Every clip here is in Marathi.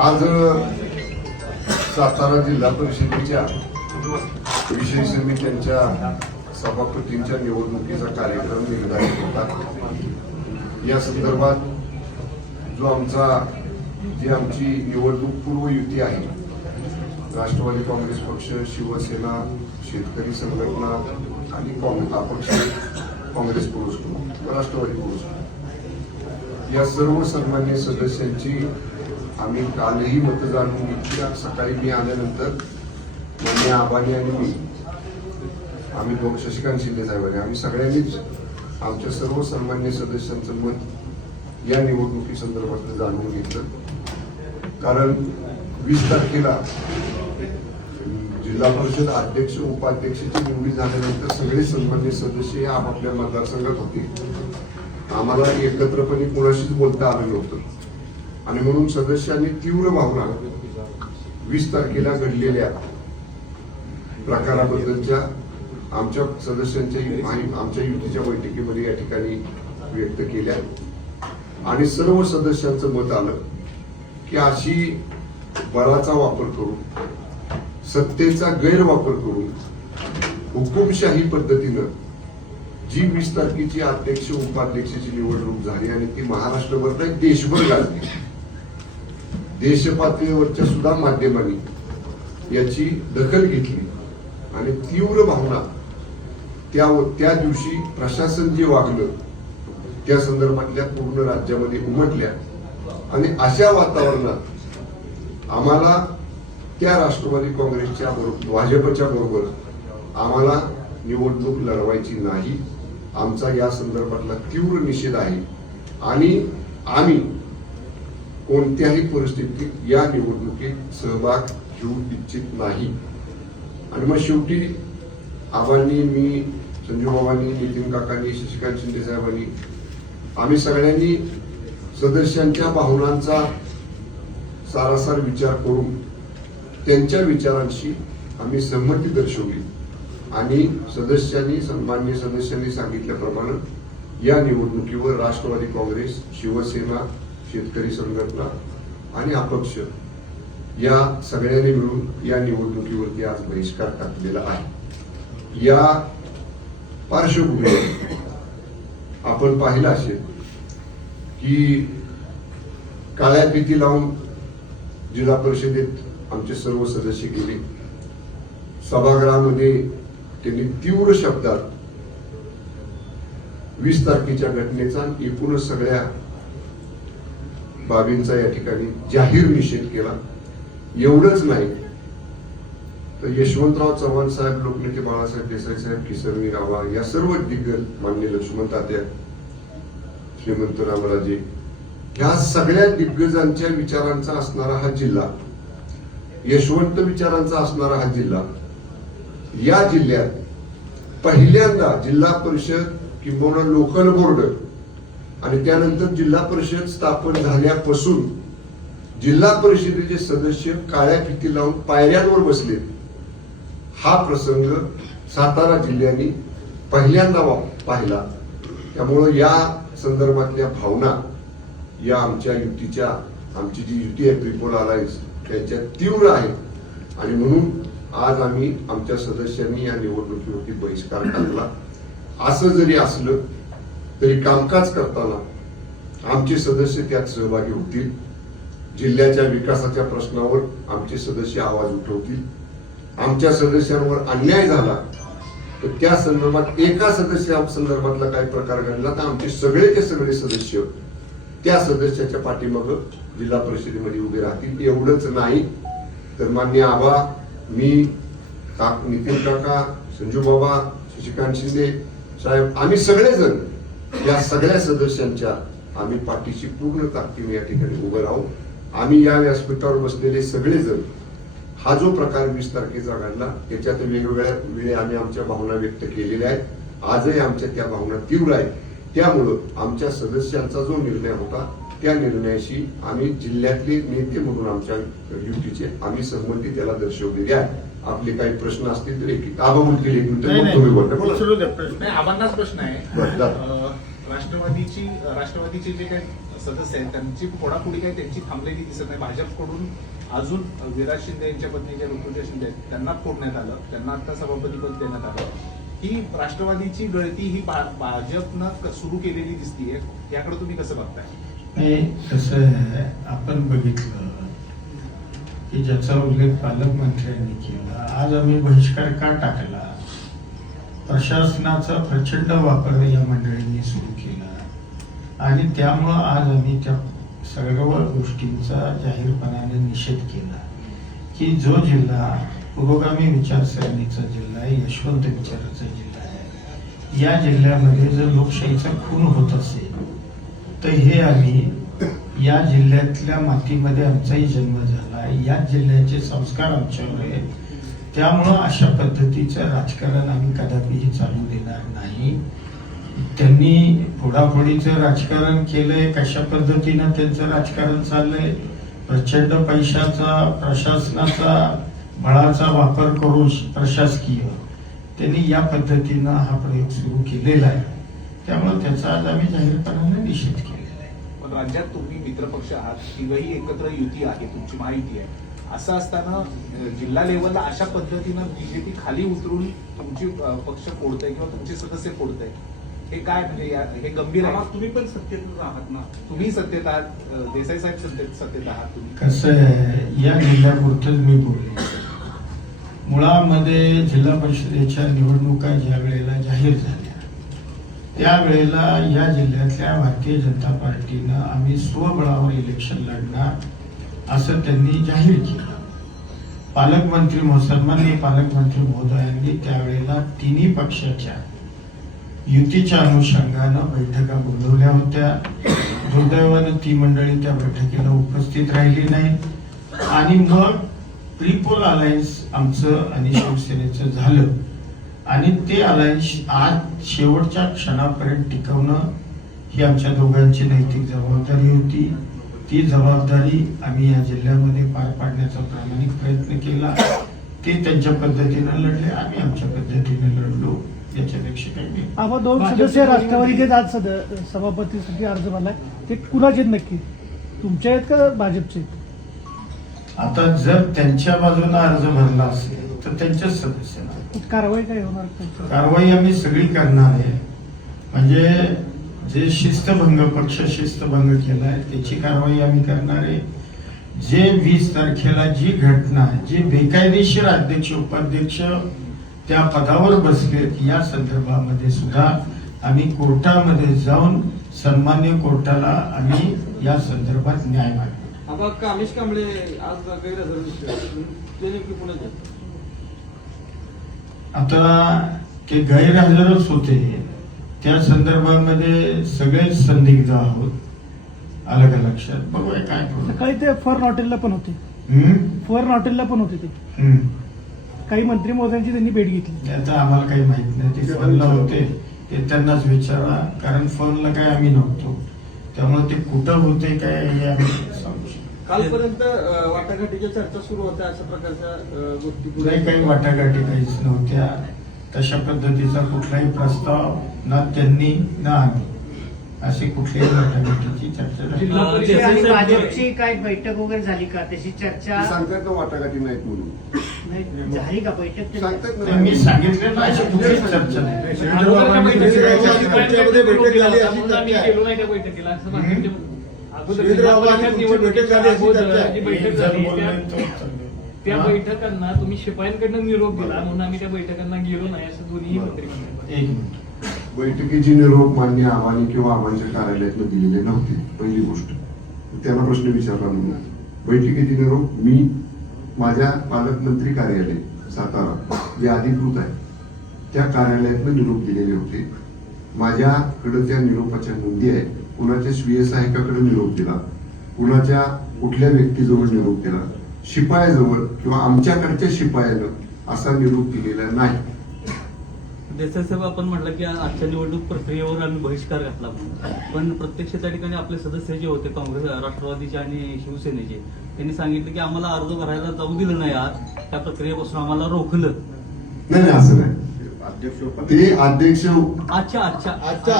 आज सातारा जिल्हा परिषदेच्या विषय समित्यांच्या सभापतींच्या निवडणुकीचा कार्यक्रम निर्धारित होता। या संदर्भात जी आमची निवडणूक पूर्व युती आहे, राष्ट्रवादी काँग्रेस पक्ष, शिवसेना, शेतकरी संघटना आणि अपक्ष काँग्रेस पुरुष, राष्ट्रवादी पुरुष, या सर्व सन्मान्य सदस्यांची आम्ही कालही मत जाणून घेतली। सकाळी मी आल्यानंतर मान्य आबानी आणि मी, आम्ही दोन शशिकांत शिंदे साहेबांनी, आम्ही सगळ्यांनीच आमच्या सर्व सन्मान्य सदस्यांचं मत या निवडणुकी संदर्भात जाणून घेतलं। कारण 20 तारखेला जिल्हा परिषद अध्यक्ष उपाध्यक्षाची निवड झाल्यानंतर सगळे सन्मान्य सदस्य आपापल्या मतदारसंघात होते। आम्हाला एकत्रपणे कोणाशीच बोलता आलं नव्हतं आणि म्हणून सदस्यांनी तीव्र भावना 20 तारखेला घडलेल्या प्रकाराबद्दलच्या आमच्या सदस्यांच्या आमच्या युतीच्या बैठकीमध्ये या ठिकाणी व्यक्त केल्या आणि सर्व सदस्यांचं मत आलं की अशी बळाचा वापर करून, सत्तेचा गैरवापर करून, हुकुमशाही पद्धतीनं जी 20 तारखेची अध्यक्ष उपाध्यक्षाची निवडणूक झाली आणि ती महाराष्ट्रभर नाही देशभर गाजली, देशपातळीवरच्या सुद्धा माध्यमांनी याची दखल घेतली आणि तीव्र भावना त्या दिवशी प्रशासन जे वागलं त्या संदर्भातल्या पूर्ण राज्यामध्ये उमटल्या आणि अशा वातावरणात आम्हाला त्या राष्ट्रवादी काँग्रेसच्या बरोबर, भाजपच्या बरोबर आम्हाला निवडणूक लढवायची नाही। आमचा या संदर्भातला तीव्र निषेध आहे आणि आम्ही कोणत्याही परिस्थितीत या निवडणुकीत सहभाग घेऊ इच्छित नाही। आणि मग शेवटी आबांनी, मी, संजूबाबांनी, नितीन काकांनी, शशिकांत शिंदे साहेबांनी, आम्ही सगळ्यांनी सदस्यांच्या भावनांचा सारासार विचार करून त्यांच्या विचारांशी आम्ही सहमती दर्शवली आणि सन्मान्य सदस्यांनी सांगितल्याप्रमाणे या निवडणुकीवर राष्ट्रवादी काँग्रेस, शिवसेना, शेतकरी संघटना आणि अपक्ष या सगळ्यांनी मिळून या निवडणुकीवरती आज बहिष्कार टाकलेला आहे। या पार्श्वभूमीवर आपण पाहिलं असेल की काळ्या फिती लावून जिल्हा परिषदेत आमचे सर्व सदस्य गेले। सभागृहामध्ये त्यांनी तीव्र शब्दात 20 तारखेच्या घटनेचा एकूणच सगळ्या बाबींचा या ठिकाणी जाहीर निषेध केला। एवढंच नाही तर यशवंतराव चव्हाण साहेब, लोकनेते बाळासाहेब देसाई साहेब, किसनवीर आव्हाड, या सर्व दिग्गज, मान्य लक्ष्मण तात्या, श्रीमंत रामराजे, ह्या सगळ्या दिग्गजांच्या विचारांचा असणारा हा जिल्हा, यशवंत विचारांचा असणारा हा जिल्हा, या जिल्ह्यात पहिल्यांदा जिल्हा परिषद किंवा लोकल बोर्ड आणि त्यानंतर जिल्हा परिषद स्थापन झाल्यापासून जिल्हा परिषदेचे सदस्य काळ्या फिती लावून पायऱ्यांवर बसले, हा प्रसंग सातारा जिल्ह्याने पहिल्यांदा पाहिला। त्यामुळे या संदर्भातल्या भावना या आमच्या युतीच्या, आमची जी युती आहे ट्रिपल अलायन्स, त्यांच्या तीव्र आहेत आणि म्हणून आज आम्ही आमच्या सदस्यांनी या निवडणुकीवरती बहिष्कार टाकला। असं जरी असलं तरी कामकाज करताना आमचे सदस्य त्यात सहभागी होतील, जिल्ह्याच्या विकासाच्या प्रश्नावर आमचे सदस्य आवाज उठवतील, आमच्या सदस्यांवर अन्याय झाला तर त्या संदर्भात एका सदस्या संदर्भातला काही प्रकार घडला तर आमचे सगळे सदस्य त्या सदस्याच्या पाठीमागे जिल्हा परिषदेमध्ये उभे राहतील। एवढंच नाही तर मान्य आबा, मी, नितीन काका, संजूबाबा, शशिकांत शिंदे साहेब, आम्ही सगळेजण या सगळ्या सदस्यांच्या आम्ही पाठीशी पूर्ण ताकदीने या ठिकाणी उभे राहू। आम्ही या व्यासपीठावर बसलेले सगळेजण हा जो प्रकार 20 तारखेचा घडला त्याच्यात वेगवेगळ्या वेळी आम्ही आमच्या भावना व्यक्त केलेल्या आहेत। आजही आमच्या त्या भावना तीव्र आहेत। त्यामुळं आमच्या सदस्यांचा जो निर्णय होता त्या निर्णयाशी आम्ही जिल्ह्यातले नेते म्हणून आमच्या युतीचे आम्ही सहमती त्याला दर्शवलेली आहे। आपले काही प्रश्न असतील तर एक आबा बोलतील, 1 मिनिट तुम्ही बोलता। आबांनाच प्रश्न आहे। राष्ट्रवादीचे जे काही सदस्य आहेत त्यांची फोडाफोडी काही त्यांची थांबलेली दिसत नाही. भाजपकडून अजून विराज शिंदे यांच्या पत्नी ज्या ऋतुजा शिंदे आहेत त्यांना फोडण्यात आलं, त्यांना आता सभापतीपद देण्यात आलं. ही राष्ट्रवादीची गळती ही भाजपनं सुरू केलेली दिसतीये, याकडे तुम्ही कसं बघताय? कसं आहे, आपण बघितलं की ज्याचा उल्लेख पालकमंत्र्यांनी केला, आज आम्ही बहिष्कार का टाकला? प्रशासनाचा प्रचंड वापर या मंडळींनी सुरू केला आणि त्यामुळं आज आम्ही त्या सर्व गोष्टींचा जाहीरपणाने निषेध केला की जो जिल्हा पुरोगामी विचारसरणीचा जिल्हा आहे, यशवंत विचाराचा जिल्हा आहे, या जिल्ह्यामध्ये जर लोकशाहीचा खून होत असेल तर हे आम्ही या जिल्ह्यातल्या मातीमध्ये आमचाही जन्म झाला, या जिल्ह्याचे संस्कार आमच्यावर आहेत, त्यामुळं अशा पद्धतीचं राजकारण आम्ही कदापिही चालू देणार नाही. त्यांनी फोडाफोडीचं राजकारण केलंय, कशा पद्धतीनं त्यांचं राजकारण चाललंय, प्रचंड पैशाचा प्रशासनाचा बळाचा वापर करून प्रशासकीय त्यांनी या पद्धतीनं हा प्रयोग सुरू केलेला आहे. त्यामुळे त्याचा आज आम्ही जाहीरपणाने निषेध केलेला आहे. पण राज्यात तुम्ही मित्रपक्ष आहात, तिघही एकत्र युती आहे, तुमची महायुती आहे. असं असताना जिल्हा लेवलला अशा पद्धतीनं बीजेपी खाली उतरून तुमची पक्ष फोडतंय किंवा तुमचे सदस्य फोडतंय, हे काय म्हणजे हे गंभीर आहे. तुम्ही पण सत्तेत आहात ना, तुम्ही सत्तेत आहात, देसाई साहेब सत्तेत आहात तुम्ही. कसं आहे, या जिल्ह्यापुरतच मी बोलले. मुळामध्ये जिल्हा परिषदेच्या निवडणुका ज्या वेळेला जाहीर झाल्या त्यावेळेला या जिल्ह्यातल्या भारतीय जनता पार्टीनं आम्ही स्वबळावर इलेक्शन लढणार असं त्यांनी जाहीर केलं. पालकमंत्री सन्माननीय पालकमंत्री महोदयांनी त्यावेळेला तिन्ही पक्षाच्या युतीच्या अनुषंगानं बैठका बोलवल्या होत्या. दुर्दैवानं ती मंडळी त्या बैठकीला उपस्थित राहिली नाही आणि मग ट्रिपल अलायन्स आमचं आणि शिवसेनेचं झालं आणि ते अलायन्स आज शेवटच्या क्षणापर्यंत टिकवणं ही आमच्या दोघांची नैतिक जबाबदारी होती. ती जबाबदारी आम्ही या जिल्ह्यामध्ये पार पाडण्याचा प्रामाणिक प्रयत्न केला. ते त्यांच्या पद्धतीनं लढले, आम्ही आमच्या पद्धतीने लढलो, याच्यापेक्षा काही नाही. आपण दोन सदस्य राष्ट्रवादीचे आज सभापतीसाठी अर्ज भरलाय, ते कुणाचे नक्की, तुमचे आहेत का भाजपचे? आता जर त्यांच्या बाजूने अर्ज भरला असेल तर त्यांच्याच सदस्यांना कारवाई काय होणार? कारवाई आम्ही सगळी करणार आहे. म्हणजे जे शिस्तभंग पक्ष शिस्तभंग केलाय त्याची कारवाई आम्ही करणार आहे. जे 20 तारखेला जी घटना, जे बेकायदेशीर अध्यक्ष उपाध्यक्ष त्या पदावर बसलेत, या संदर्भामध्ये सुद्धा आम्ही कोर्टामध्ये जाऊन सन्मान्य कोर्टाला आम्ही या संदर्भात न्याय मागू. आता कामेश कांबळे आज गैरहजर दिसले, ते नेमके पुण्यात आहेत. आता ते गैरहजरच होते, त्या संदर्भामध्ये सगळेच संदिग्ध आहोत. अलग लक्षात बघूया काय सकाळी ते फॉर हॉटेलला पण होते, फॉर हॉटेलला पण होते ते. काही मंत्री महोदयांची त्यांनी भेट घेतली. आता आम्हाला काही माहित नाही, ते फोनला होते ते त्यांनाच विचारा, कारण फोनला काय आम्ही नव्हतो, त्यामुळे ते कुठं होते काय हे आम्ही सांगू शकतो. कालपर्यंत वाटाघाटीच्या चर्चा सुरू होत्या, अशा प्रकारच्या गोष्टी नाही, काही वाटाघाटी काहीच नव्हत्या. तशा पद्धतीचा कुठलाही प्रस्ताव ना त्यांनी ना आम्ही अशी कुठल्याही वाटाघाटीची चर्चा झाली. आणि भाजपची काय बैठक वगैरे झाली का? त्याची चर्चा सांगतात का वाटाघाटी नाहीत म्हणून? नाही झाली का बैठक? सांगतात ते ना. मी सांगितलं ना, अशी कुठलीच चर्चा नाही. त्या बैठकांना तुम्ही शिपायांकडनं निरोप दिला म्हणून आम्ही त्या बैठकांना गेलो नाही असं दोन्ही मंत्री म्हणतात. एक मिनिट, बैठकीची निरोप मान्य आव्हाने किंवा आव्हानच्या कार्यालयातनं दिलेले नव्हते. पहिली गोष्ट, त्यांना प्रश्न विचारला म्हणून बैठकीचे निरोप मी माझ्या पालकमंत्री कार्यालय सातारा जे अधिकृत आहे त्या कार्यालयातनं निरोप दिलेले होते. माझ्याकडे त्या निरोपाच्या नोंदी आहेत. कुणाच्या स्वीय सहाय्यकाकडे निरोप दिला, कुणाच्या कुठल्या व्यक्तीजवळ निरोप दिला, शिपायाजवळ किंवा आमच्याकडच्या शिपायानं असा निरोप दिलेला नाही. देसाई साहेब, आपण म्हटलं की आजच्या निवडणूक प्रक्रियेवर आम्ही बहिष्कार घातला म्हणून, पण प्रत्यक्ष त्या ठिकाणी आपले सदस्य जे होते काँग्रेस राष्ट्रवादीचे आणि शिवसेनेचे, त्यांनी सांगितलं की आम्हाला अर्ज भरायला जाऊ दिलं नाही, आज त्या प्रक्रियेपासून आम्हाला रोखलं. नाही, असं नाही. ते अध्यक्ष आजच्या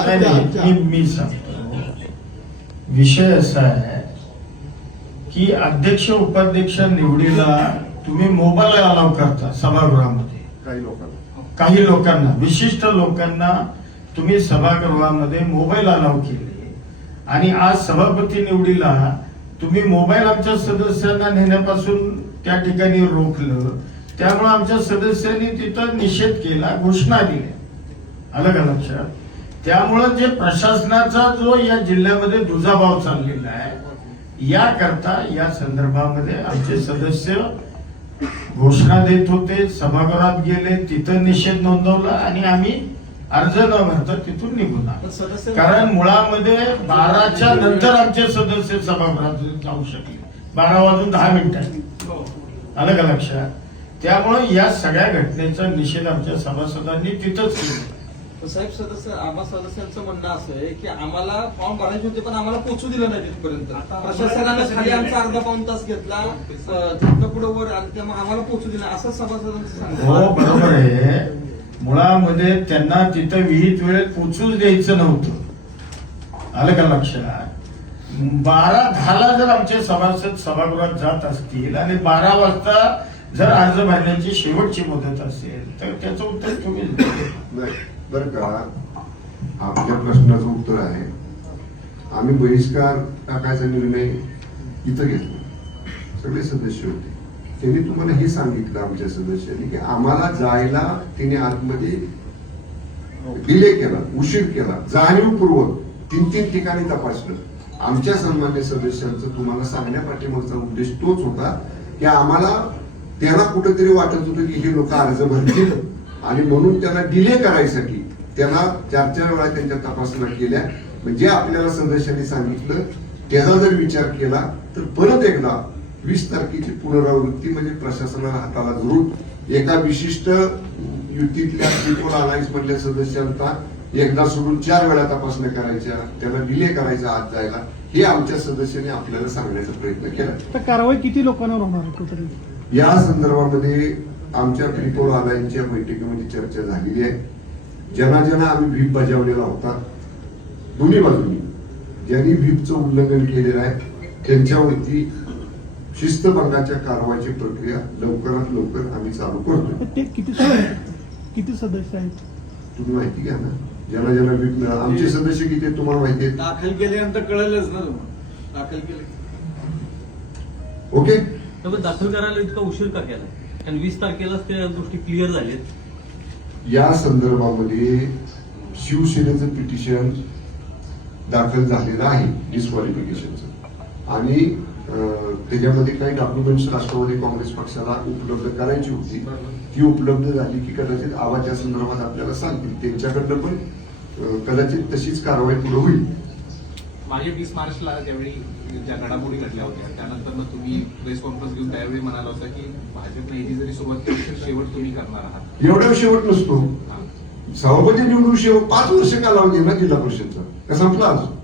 नाही, नाही, मी सांगतो विषय असा आहे की अध्यक्ष उपाध्यक्ष निवडीला तुम्ही मोबाईल अलाव करता सभागृहामध्ये. काही लोकांना, विशिष्ट लोकांना तुम्ही सभागृहामध्ये मोबाईल अलाव केले आणि आज सभापती निवडीला तुम्ही मोबाईल आमच्या सदस्यांना नेण्यापासून त्या ठिकाणी रोखलं. त्यामुळे आमच्या सदस्यांनी तिथं निषेध केला, घोषणा दिल्या. आलं का लक्षात? त्यामुळं जे प्रशासनाचा जो या जिल्ह्यामध्ये दुजाभाव चाललेला आहे, याकरता या संदर्भामध्ये आमचे सदस्य घोषणा देत होते, सभागृहात गेले, तिथं निषेध नोंदवला आणि आम्ही अर्ज न भरता तिथून निघून आलो. सदस्य कारण मुळामध्ये 12च्या नंतर आमचे सदस्य सभागृहात जाऊ शकले, 12:10 आलं का लक्षात? त्यामुळे या सगळ्या घटनेचा निषेध आमच्या सभासदांनी तिथंच केला. साहेब, आम्हा सदस्यांचं म्हणणं असं आहे की आम्हाला फॉर्म भरायचे होते पण आम्हाला पोचू दिलं नाही तिथपर्यंत. प्रशासनानं खाली आमचा अर्धा पाऊण तास घेतला, तिथं पुढे वर आलं, त्यामुळे आम्हाला पोचू दिलं असं सभासदांचं सांगणं. हो, बरोबर आहे. मुळामध्ये त्यांना तिथं विहित वेळेत पोचूच द्यायचं नव्हतं. आलं का लक्षात? 12:10 जर आमचे सभासद सभागृहात जात असतील आणि 12 वाजता जर अर्ज भरण्याची शेवटची मुदत असेल तर त्याचं उत्तर तुम्ही नाही बरं का, आपल्या प्रश्नाचं उत्तर आहे, आम्ही बहिष्कार टाकायचा निर्णय इथं घेतला, सगळे सदस्य होते. त्यांनी तुम्हाला हे सांगितलं आमच्या सदस्यांनी की आम्हाला जायला तिने आतमध्ये डिले केला, उशीर केला, जाणीवपूर्वक 3 ठिकाणी तपासलं. आमच्या सन्मान्य सदस्यांचं तुम्हाला सांगण्यापाठीमागचा उद्देश तोच होता की आम्हाला त्यांना कुठेतरी वाटत होतं की हे लोक अर्ज भरतील आणि म्हणून त्यांना डिले करायसाठी त्यांना 4 वेळा त्यांच्या तपासण्या केल्या. म्हणजे आपल्याला सदस्यांनी सांगितलं, त्याचा जर विचार केला तर परत एकदा 20 तारखेची पुनरावृत्ती म्हणजे प्रशासनाला हाताला धरून एका विशिष्ट युतीतल्या त्रिकोण अलायन्स मधल्या सदस्यांचा एकदा सोडून 4 वेळा तपासण्या करायच्या, त्यांना डिले करायचा आत जायला, हे आमच्या सदस्यांनी आपल्याला सांगण्याचा प्रयत्न केला. तर कारवाई किती लोकांवर होणार आहे टोटली? या संदर्भामध्ये आमच्या त्रिकोण अलायन्सच्या बैठकीमध्ये चर्चा झालेली आहे. ज्यांना आम्ही व्हीप बजावलेला होता, दोन्ही बाजूंनी ज्यांनी व्हीपचं उल्लंघन केलेलं आहे त्यांच्यावरती शिस्तभंगाच्या कारवाईची प्रक्रिया लवकरात लवकर आम्ही चालू करतो. ते किती सदस्य आहेत तुम्ही माहिती घ्या ना, ज्यांना व्हीप मिळाला. आमचे सदस्य किती आहेत तुम्हाला माहिती आहे? दाखल केल्यानंतर कळलंच ना दाखल केले. ओके, दाखल करायला इतका उशीर का केला? कारण 20 तारखेलाच त्या गोष्टी क्लिअर झाल्यात. या संदर्भामध्ये शिवसेनेचं पिटिशन दाखल झालेलं आहे डिस्क्वालिफिकेशनचं आणि त्याच्यामध्ये काही डॉक्युमेंट्स राष्ट्रवादी काँग्रेस पक्षाला उपलब्ध करायची होती, ती उपलब्ध झाली की कदाचित आवाच्या संदर्भात आपल्याला सांगतील. त्यांच्याकडनं पण कदाचित तशीच कारवाई पुढे होईल. मागे 20 मार्चला ज्यावेळी ज्या घडामोडी घडल्या होत्या त्यानंतर मग तुम्ही प्रेस कॉन्फरन्स घेऊन त्यावेळी म्हणाला होता की भाजपने याची जरी सुरुवात केली तर शेवट तुम्ही करणार आहात. एवढा शेवट नसतो. सभापती निवडून शेवट 5 वर्ष कालावधी ना जिल्हा परिषदचा, का संपला अजून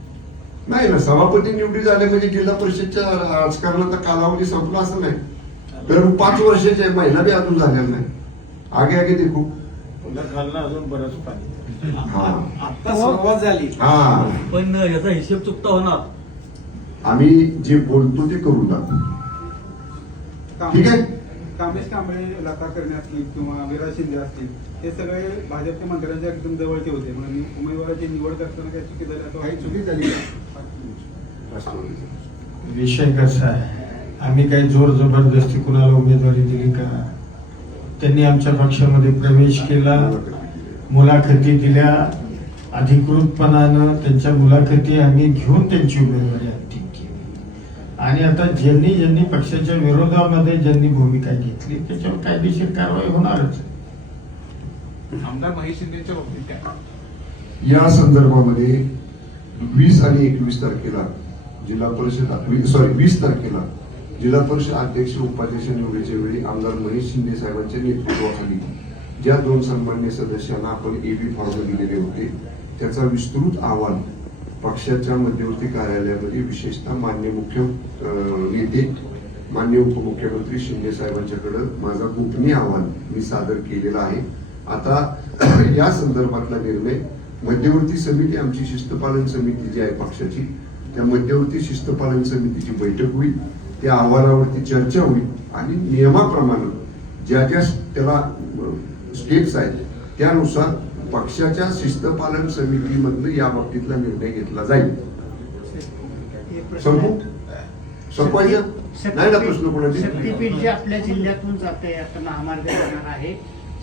नाही ना. सभापती निवडी झाले म्हणजे जिल्हा परिषदच्या राजकारणाचा कालावधी संपला असं नाही. तर 5 वर्षाच्या महिना बी अजून झालेला नाही. आगे देखू खालनं अजून बरंच पाणी. आता सुरुवात झाली. पण याचा हिशेब चुकता होणार. आम्ही जे बोलतो ते करू दाखवू. ठीक आहे. कामेश कांबळे, लता करणे असतील किंवा विराज शिंदे असतील, हे सगळे भाजपच्या मंत्र्यांच्या एकदम जवळचे होते. म्हणून उमेदवाराची निवड करताना काही चुकी झाली असं काही चुकी झाली विषय कसा आहे, आम्ही काही जोर जबरदस्ती कुणाला उमेदवारी दिली का? त्यांनी आमच्या पक्षामध्ये प्रवेश केला, मुलाखती दिल्या, अधिकृतपणानं त्यांच्या मुलाखती आम्ही घेऊन त्यांची उमेदवारी अंतिम केली. आणि आता ज्यांनी पक्षाच्या विरोधामध्ये ज्यांनी भूमिका घेतली त्याच्यावर कायदेशीर कारवाई होणारच. आमदार महेश शिंदेच्या बाबतीत काय? या संदर्भामध्ये 20 आणि 21 तारखेला जिल्हा परिषद 20 तारखेला जिल्हा परिषद अध्यक्ष उपाध्यक्ष निवडीच्या वेळी आमदार महेश शिंदे साहेबांच्या नेतृत्वाखाली ज्या 2 सन्मान्य सदस्यांना आपण एबी फॉर्म दिलेले होते त्याचा विस्तृत अहवाल पक्षाच्या मध्यवर्ती कार्यालयामध्ये विशेषतः मान्य मुख्य नेते मान्य उपमुख्यमंत्री शिंदे साहेबांच्याकडे माझा गोपनीय अहवाल मी सादर केलेला आहे. आता या संदर्भातला निर्णय मध्यवर्ती समिती, आमची शिस्तपालन समिती जी आहे पक्षाची, त्या मध्यवर्ती शिस्तपालन समितीची बैठक होईल. त्या अहवालावरती चर्चा होईल आणि नियमाप्रमाणे ज्या ज्या त्याला स्टेप्स आहेत त्यानुसार पक्षाच्या शिस्तपालन समितीमधनं या बाबतीतला निर्णय घेतला जाईल. संपू संपवायचं नाही ना प्रश्न कोणाचे? शक्तीपीठ जे आपल्या जिल्ह्यातून जाते आता महामार्ग जाणार आहे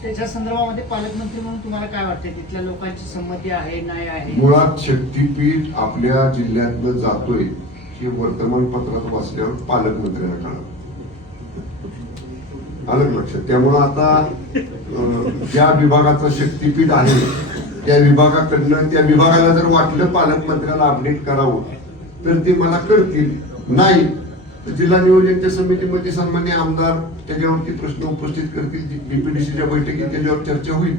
त्याच्या संदर्भामध्ये पालकमंत्री म्हणून तुम्हाला काय वाटतं? तिथल्या लोकांची संमती आहे नाही आहे? मुळात शक्तीपीठ आपल्या जिल्ह्यातनं जातोय हे वर्तमानपत्रात वाचल्यावर पालकमंत्र्यांना कळलं. आलं का लक्षात? त्यामुळं आता ज्या विभागाचं शक्तीपीठ आहे त्या विभागाकडनं त्या विभागाला जर वाटलं पालकमंत्र्याला अपडेट करावं तर ते मला कळतील, नाही तर जिल्हा नियोजनच्या समितीमध्ये सन्मान्य आमदार त्याच्यावरती प्रश्न उपस्थित करतील. बीपीडीसीच्या बैठकीत त्याच्यावर चर्चा होईल.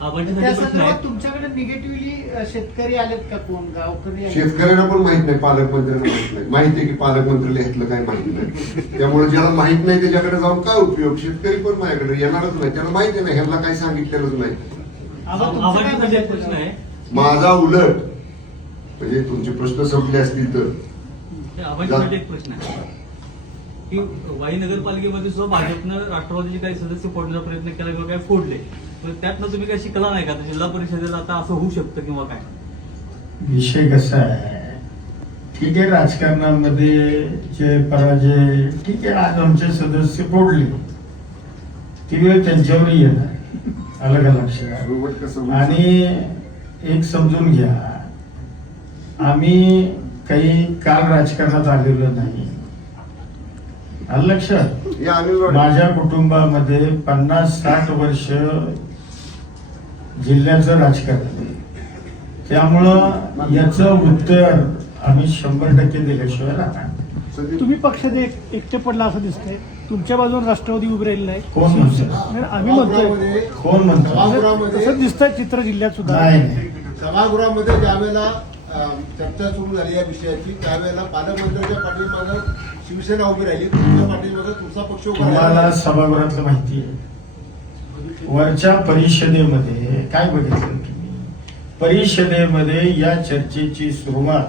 त्या प्रश्न आहे. संदर्भात तुमच्याकडे निगेटिव्हली शेतकरी आलेत का? कोण गावकरी आलेत? शेतकऱ्यांना पण माहित नाही, पालकमंत्र्यांना माहित नाही. माहिती आहे की पालकमंत्र्याला ह्यातलं काही माहिती नाही. त्यामुळे ज्याला माहित नाही त्याच्याकडे जाऊन काय उपयोग? शेतकरी पण माझ्याकडे येणारच नाही, त्याला माहिती नाही, ह्याला काही सांगितलेलंच नाही. आबा, तुमचं काय आव्हानाचा मत प्रश्न आहे. माझा उलट म्हणजे तुमचे प्रश्न संपले असतील तर आव्हानाचा एक प्रश्न आहे की वाई नगरपालिकेमध्ये सुद्धा भाजपनं राष्ट्रवादीचे काही सदस्य फोडण्याचा प्रयत्न केला किंवा काय फोडले, तर त्यातनं तुम्ही काही शिकला नाही का? जिल्हा परिषदेला आता असं होऊ शकतं किंवा काय? विषय कसा आहे, ठीक आहे, राजकारणामध्ये जे पराजय, ठीक आहे, आज आमचे सदस्य फोडले, ती वेळ त्यांच्यावरही येणार, आलं का लक्षात? शेवट कसं आणि एक समजून घ्या, आम्ही काही काल राजकारणात आलेलो नाही, आलं लक्षात? हे अनिल राणे. माझ्या कुटुंबामध्ये 50-60 वर्ष जिल्ह्याचं राजकारण आहे. त्यामुळं याचं उत्तर आम्ही 100% दिल्याशिवाय राहणार. तुम्ही पक्षात एकटे पडला असं दिसतंय. तुमच्या बाजूने राष्ट्रवादी उभी राहिलेलं आहे. कोण म्हणतं? नाही, आम्ही म्हणतोय कोण म्हणतो? तसं दिसतंय चित्र जिल्ह्यात सुद्धा. नाही नाही. सभागृहामध्ये ज्यावेळेला चर्चा सुरू झाली या विषयाची त्यावेळेला पालकमंत्र्यांच्या पाठीमागं शिवसेना उभी राहिली, तुमच्या पाठीमागं तुमचा पक्ष उभा तुम्हाला राहिला. सभागृहातलं माहिती आहे, वरच्या परिषदेमध्ये काय बघितलं तुम्ही? परिषदेमध्ये या चर्चेची सुरुवात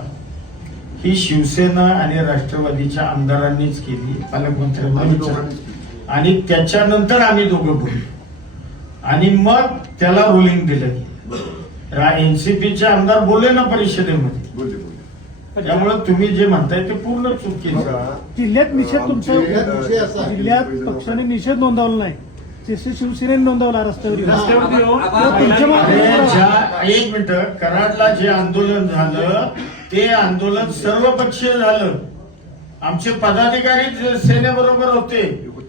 ही शिवसेना आणि राष्ट्रवादीच्या आमदारांनीच केली, पालकमंत्र्यांना विचारलं, आणि त्याच्यानंतर आम्ही दोघं बोललो आणि मग त्याला रुलिंग दिलं. एनसीपीचे आमदार बोलले ना परिषदेमध्ये, बोलले बोलले. त्यामुळे तुम्ही जे म्हणताय ते पूर्ण चुकीचं. जिल्ह्यात निषेध जिल्ह्यात विषय असा तुमचा आहे. जिल्ह्यात पक्षाने निषेध नोंदवला नाही, तसे शिवसेनेने नोंदवला रस्त्यावर येऊन. रस्त्यावरती येऊन तुमच्या अरे मागे एक मिनिट, कराडला जे आंदोलन झालं ते आंदोलन सर्वपक्षीय झालं. आमचे पदाधिकारी सेनेबरोबर होते.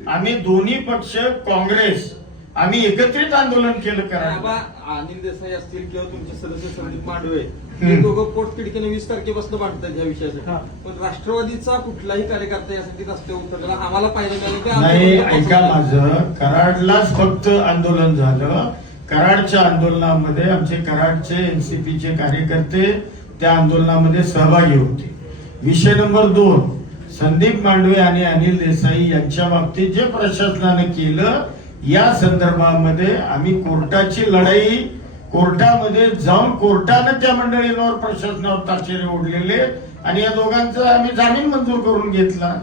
आम्ही दोन्ही पक्ष, काँग्रेस, आम्ही एकत्रित आंदोलन केलं कराड. बाबा, अनिल देसाई असतील किंवा तुमचे सदस्य संदीप मांडवे हे दोघं पोटतिडकीने 20 तारखेपासून मांडतात या विषयासाठी. पण राष्ट्रवादीचा कुठलाही कार्यकर्ता यासाठी रस्त्यावर उतरलेला आम्हाला पाहिजे नाही की नाही, आमच्या ऐका माझं, कराडलाच फक्त आंदोलन झालं. कराडच्या आंदोलनामध्ये आमचे कराडचे एनसीपीचे कार्यकर्ते त्या आंदोलनामध्ये सहभागी होते. विषय नंबर 2, संदीप मांडवे आणि अनिल देसाई यांच्या बाबतीत जे प्रशासनाने केलं या संदर्भामध्ये आम्ही कोर्टाची लढाई, कोर्टामध्ये जाऊन कोर्टाने त्या मंडळींवर, प्रशासनावर ताशेरे ओढलेले आणि या दोघांचा आम्ही जामीन मंजूर करून घेतला.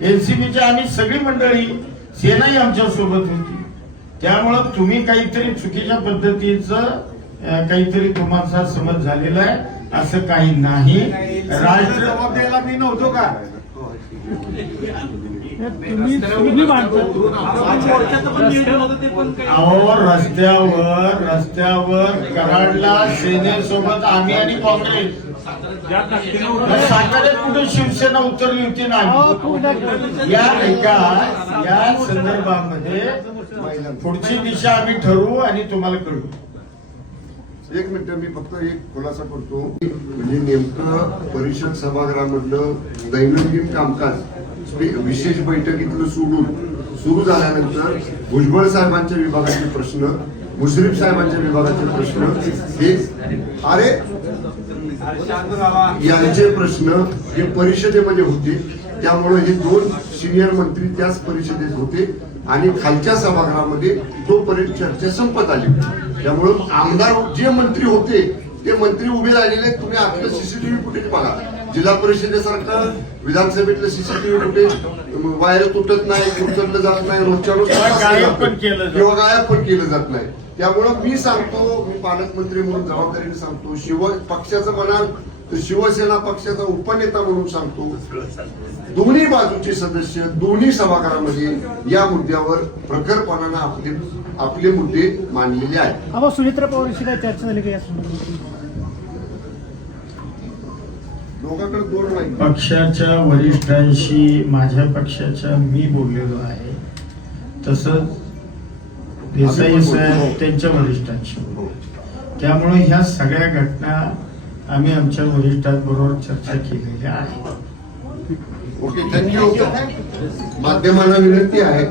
एनसीबीच्या आम्ही सगळी मंडळी, सेनाही आमच्या सोबत होती. त्यामुळं तुम्ही काहीतरी चुकीच्या पद्धतीचं काहीतरी तुम्हाला समज झालेला आहे, असं काही नाही. राष्ट्र जबाबदारीला मी नव्हतो का? तुम्ही मानता. अहो, रस्त्यावर कराडला सेनेसोबत आम्ही आणि काँग्रेस, साताऱ्यात कुठे शिवसेना उतरली होती ना. या संदर्भामध्ये पुढची दिशा आम्ही ठरवू आणि तुम्हाला कळू. एक मिनिट, मी फक्त एक खुलासा करतो. म्हणजे नेमकं परिषद सभागृहामधलं दैनंदिन कामकाज विशेष बैठकीतलं सुरू झाल्यानंतर भुजबळ साहेबांच्या विभागाचे प्रश्न, मुश्रीफ साहेबांच्या विभागाचे प्रश्न, हे यांचे प्रश्न हे परिषदेमध्ये होते. त्यामुळे हे 2 सिनियर मंत्री त्याच परिषदेत होते आणि खालच्या सभागृहामध्ये तोपर्यंत चर्चा संपत आली. त्यामुळं आमदार जे मंत्री होते ते मंत्री उभे राहिलेले. तुम्ही आपलं सीसीटीव्ही फुटेज बघा. जिल्हा परिषदेसारखं विधानसभेतलं सीसीटीव्ही फुटेज वायर तुटत नाही, उचललं जात नाही, रोजच्या रोज गायब पण केलं जातं. किंवा गायब पण केलं जात नाही. त्यामुळं मी सांगतो, मी पालकमंत्री म्हणून जबाबदारीने सांगतो, पक्षाचं म्हणाल तर शिवसेना पक्षाचा उपनेता म्हणून सांगतो, दोन्ही बाजूचे सदस्य दोन्ही सभागृहामध्ये या मुद्द्यावर प्रखरपणानं आपले मुद्दे मांडलेले आहेत. अहो, सुनेत्रा पवारांशी काय चर्चा झाली का या संदर्भात? दोघांकडे दोन नाही. पक्षाच्या वरिष्ठांशी माझ्या पक्षाच्या मी बोललेलो आहे, तसंच देसाई साहेब त्यांच्या वरिष्ठांशी. त्यामुळे ह्या सगळ्या घटना आम्ही आमच्या वरिष्ठांबरोबर चर्चा केलेल्या आहे. Okay, thank you. माध्यमांना विनंती आहे